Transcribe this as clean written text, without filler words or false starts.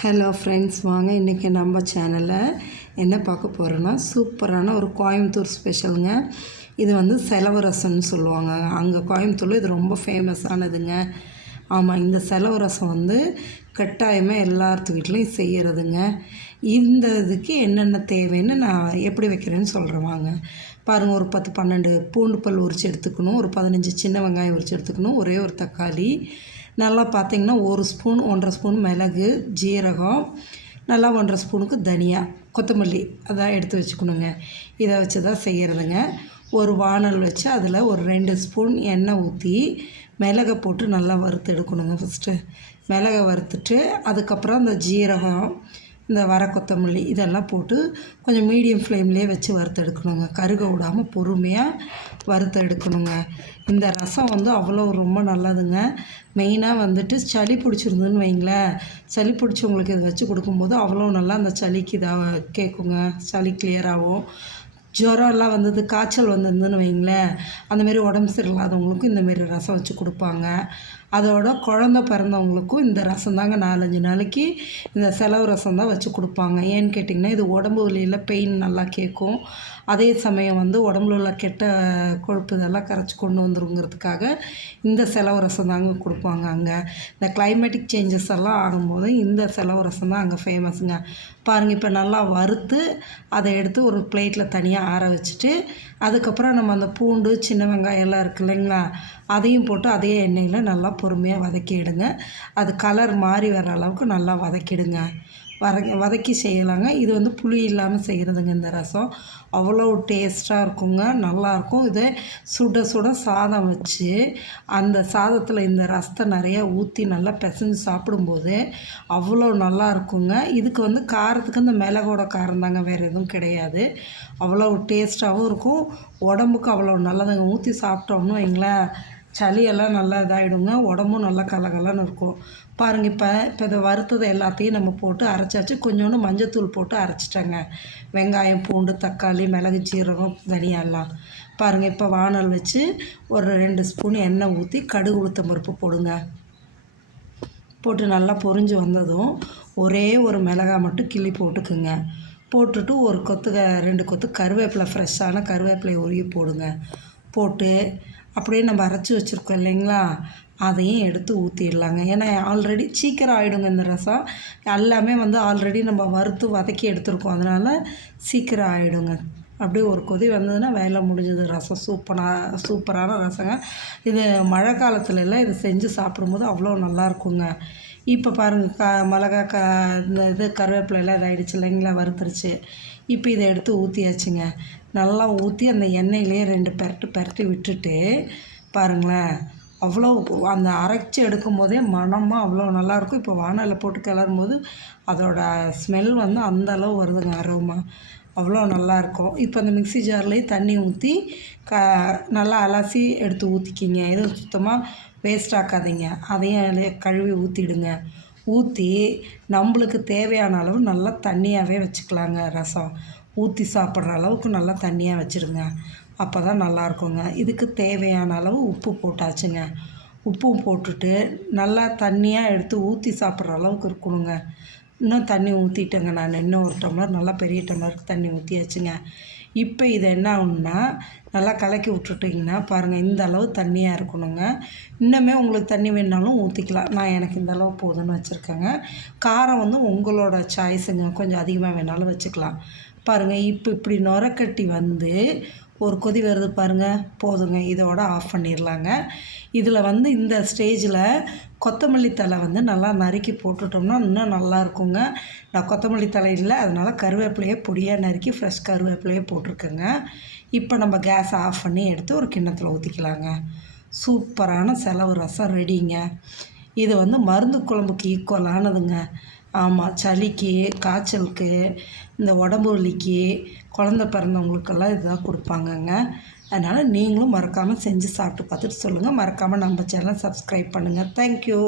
Hello friends, வாங்க இன்றைக்கி நம்ம சேனலில் என்ன பார்க்க போகிறோன்னா சூப்பரான ஒரு கோயம்புத்தூர் ஸ்பெஷலுங்க. இது வந்து செலவு ரசம்னு சொல்லுவாங்க. அங்கே கோயம்புத்தூரில் இது ரொம்ப ஃபேமஸானதுங்க. ஆமாம், இந்த செலவு ரசம் வந்து கட்டாயமாக எல்லாத்து வீட்லேயும் செய்கிறதுங்க. இந்த இதுக்கு என்னென்ன தேவைன்னு நான் எப்படி வைக்கிறேன்னு சொல்கிறேன் வாங்க. பாருங்கள், ஒரு 10-12 பூண்டு பல் உரித்து எடுத்துக்கணும், ஒரு 15 சின்ன வெங்காயம் உரித்து எடுத்துக்கணும், ஒரே ஒரு தக்காளி, நல்லா பார்த்திங்கன்னா 1 ஸ்பூன் 1.5 ஸ்பூன் மிளகு, ஜீரகம், நல்லா 1.5 ஸ்பூனுக்கு தனியா, கொத்தமல்லி அதான் எடுத்து வச்சுக்கணுங்க. இதை வச்சு தான் செய்கிறதுங்க. ஒரு வானல் வச்சு அதில் ஒரு 2 ஸ்பூன் எண்ணெய் ஊற்றி மிளகை போட்டு நல்லா வறுத்து எடுக்கணுங்க. ஃபஸ்ட்டு மிளகை வறுத்துட்டு அதுக்கப்புறம் அந்த ஜீரகம், இந்த வர கொத்தமல்லி இதெல்லாம் போட்டு கொஞ்சம் மீடியம் ஃப்ளேம்லேயே வச்சு வறுத்து எடுக்கணுங்க. கருக விடாமல் பொறுமையாக வறுத்து எடுக்கணுங்க. இந்த ரசம் வந்து அவ்வளோ ரொம்ப நல்லதுங்க. மெயினாக வந்துட்டு சளி பிடிச்சிருந்துன்னு வைங்களேன், சளி பிடிச்சவங்களுக்கு இதை வச்சு கொடுக்கும்போது அவ்வளோ நல்லா அந்த சளிக்கு இதாக கேட்குங்க. சளி கிளியராகவும், ஜுரம்லாம் வந்தது, காய்ச்சல் வந்திருந்துன்னு வைங்களேன், அந்தமாரி உடம்பு சரியில்லாதவங்களுக்கும் இந்தமாரி ரசம் வச்சு கொடுப்பாங்க. அதோட குழந்த பிறந்தவங்களுக்கும் இந்த ரசம் தாங்க 4-5 நாளைக்கு இந்த செலவு ரசம் தான் வச்சு கொடுப்பாங்க. ஏன்னு கேட்டிங்கன்னா, இது உடம்பு வலியில் பெயின் நல்லா கேட்கும். அதே சமயம் வந்து உடம்புல உள்ள கெட்ட கொழுப்பு இதெல்லாம் கரைச்சி கொண்டு வந்துருங்கிறதுக்காக இந்த செலவு ரசம் தாங்க கொடுப்பாங்க அங்கே. இந்த கிளைமேட்டிக் சேஞ்சஸ் எல்லாம் ஆகும்போது இந்த செலவு ரசம் தான் அங்கே ஃபேமஸுங்க. பாருங்கள், இப்போ நல்லா வறுத்து அதை எடுத்து ஒரு பிளேட்டில் தனியாக ஆற வச்சுட்டு, அதுக்கப்புறம் நம்ம அந்த பூண்டு சின்ன வெங்காயம் எல்லாம் இருக்குது இல்லைங்களா, அதையும் போட்டு அதே எண்ணெயில் நல்லா பொறுமையாக வதக்கிடுங்க. அது கலர் மாறி வர அளவுக்கு நல்லா வதக்கிடுங்க. வதக்கி செய்யலாங்க. இது வந்து புளி இல்லாமல் செய்கிறதுங்க. இந்த ரசம் அவ்வளோ டேஸ்ட்டாக இருக்குங்க, நல்லாயிருக்கும். இதை சுட சுட சாதம் வச்சு அந்த சாதத்தில் இந்த ரசத்தை நிறையா ஊற்றி நல்லா பிசைஞ்சு சாப்பிடும்போது அவ்வளோ நல்லா இருக்குங்க. இதுக்கு வந்து காரத்துக்கு இந்த மிளகோட காரம் தாங்க, வேறு எதுவும் கிடையாது. அவ்வளோ டேஸ்ட்டாகவும் இருக்கும், உடம்புக்கு அவ்வளோ நல்லதுங்க. ஊற்றி சாப்பிட்டோம்னு வைங்களேன், சளியெல்லாம் நல்லா இதாகிடுங்க, உடம்பும் நல்லா கலகலன்னு இருக்கும். பாருங்கள், இப்போ இதை வறுத்ததை எல்லாத்தையும் நம்ம போட்டு அரைச்சாச்சு. கொஞ்சோண்டு மஞ்சத்தூள் போட்டு அரைச்சிட்டேங்க. வெங்காயம், பூண்டு, தக்காளி, மிளகு, ஜீரகம், தனியாலாம். பாருங்கள், இப்போ வானல் வச்சு ஒரு 2 ஸ்பூன் எண்ணெய் ஊற்றி கடுகு உளுத்தம் பருப்பு போடுங்க. போட்டு நல்லா பொரிஞ்சு வந்ததும் ஒரே ஒரு மிளகாய் மட்டும் கிள்ளி போட்டுக்குங்க. போட்டுட்டு ஒரு கொத்து 2 கொத்து கருவேப்பிலை, ஃப்ரெஷ்ஷான கருவேப்பிலையை உருகி போடுங்க. போட்டு அப்படியே நம்ம அரைச்சி வச்சுருக்கோம் இல்லைங்களா, அதையும் எடுத்து ஊற்றிடலாங்க. ஏன்னா ஆல்ரெடி சீக்கிரம் ஆகிடுங்க இந்த ரசம். எல்லாமே வந்து ஆல்ரெடி நம்ம வறுத்து வதக்கி எடுத்துருக்கோம், அதனால் சீக்கிரம் ஆகிடுங்க. அப்படியே ஒரு கொதி வந்ததுன்னா வேலை முடிஞ்சது. ரசம் சூப்பரான ரசங்க. இது மழை காலத்துலலாம் இது செஞ்சு சாப்பிடும்போது அவ்வளோ நல்லாயிருக்குங்க. இப்போ பாருங்கள், மிளகா இந்த இது கருவேப்பிலையெல்லாம் இதாகிடுச்சு இல்லைங்களா, வறுத்துருச்சு. இப்போ இதை எடுத்து ஊற்றியாச்சுங்க. நல்லா ஊற்றி அந்த எண்ணெயிலே 2 பெரட்டு விட்டுட்டு பாருங்களேன், அவ்வளோ அந்த அரைச்சி எடுக்கும் போதே மணமாக அவ்வளோ நல்லாயிருக்கும். இப்போ வானலில் போட்டு கிளறும்போது அதோட ஸ்மெல் வந்து அந்த அளவு வருதுங்க, அரோமா அவ்வளோ நல்லாயிருக்கும். இப்போ அந்த மிக்ஸி ஜார்லேயே தண்ணி ஊற்றி நல்லா அலசி எடுத்து ஊற்றிக்கிங்க. எதுவும் சுத்தமாக வேஸ்ட் ஆக்காதீங்க. அதையும் கழுவி ஊற்றிடுங்க. ஊற்றி நம்மளுக்கு தேவையான அளவு நல்லா தண்ணியாகவே வச்சுக்கலாங்க. ரசம் ஊற்றி சாப்பிட்ற அளவுக்கு நல்லா தண்ணியாக வச்சுருங்க. அப்போ தான் நல்லாயிருக்குங்க. இதுக்கு தேவையான அளவு உப்பு போட்டாச்சுங்க. உப்பும் போட்டுட்டு நல்லா தண்ணியாக எடுத்து ஊற்றி சாப்பிட்ற அளவுக்கு இருக்கணுங்க. இன்னும் தண்ணி ஊற்றிட்டேங்க நான். இன்னும் ஒரு டம்ளர், நல்லா பெரிய டம்ளருக்கு தண்ணி ஊற்றியாச்சுங்க. இப்போ இது என்ன ஆகுன்னா, நல்லா கலக்கி விட்டுட்டிங்கன்னா பாருங்கள், இந்த அளவு தண்ணியாக இருக்கணுங்க. இன்னுமே உங்களுக்கு தண்ணி வேணுனாலும் ஊற்றிக்கலாம். நான் எனக்கு இந்த அளவு போதும்னு வச்சுருக்கேங்க. காரம் வந்து உங்களோட சாய்ஸுங்க, கொஞ்சம் அதிகமாக வேணாலும் வச்சுக்கலாம். பாருங்கள், இப்போ இப்படி நுரக்கட்டி வந்து ஒரு கொதி வருது பாருங்கள், போதுங்க. இதோட ஆஃப் பண்ணிடலாங்க. இதில் வந்து இந்த ஸ்டேஜில் கொத்தமல்லி தழை வந்து நல்லா நறுக்கி போட்டுட்டோம்னா இன்னும் நல்லா இருக்குங்க. நான் கொத்தமல்லி தழை இல்லை, அதனால் கருவேப்பிலையே பொடியாக நறுக்கி ஃப்ரெஷ் கருவேப்பிலையே போட்டிருக்கேங்க. இப்போ நம்ம கேஸை ஆஃப் பண்ணி எடுத்து ஒரு கிண்ணத்தில் ஊற்றிக்கலாங்க. சூப்பரான செலவு ரசம் ரெடிங்க. இது வந்து மருந்து குழம்புக்கு ஈக்குவலானதுங்க. ஆமாம், சளிக்கு, காய்ச்சலுக்கு, இந்த உடம்பு வலிக்கு, குழந்த பிறந்தவங்களுக்கெல்லாம் இதுதான் கொடுப்பாங்கங்க. அதனால் நீங்களும் மறக்காமல் செஞ்சு சாப்பிட்டு பார்த்துட்டு சொல்லுங்கள். மறக்காமல் நம்ம சேனலை சப்ஸ்கிரைப் பண்ணுங்கள். தேங்க்யூ.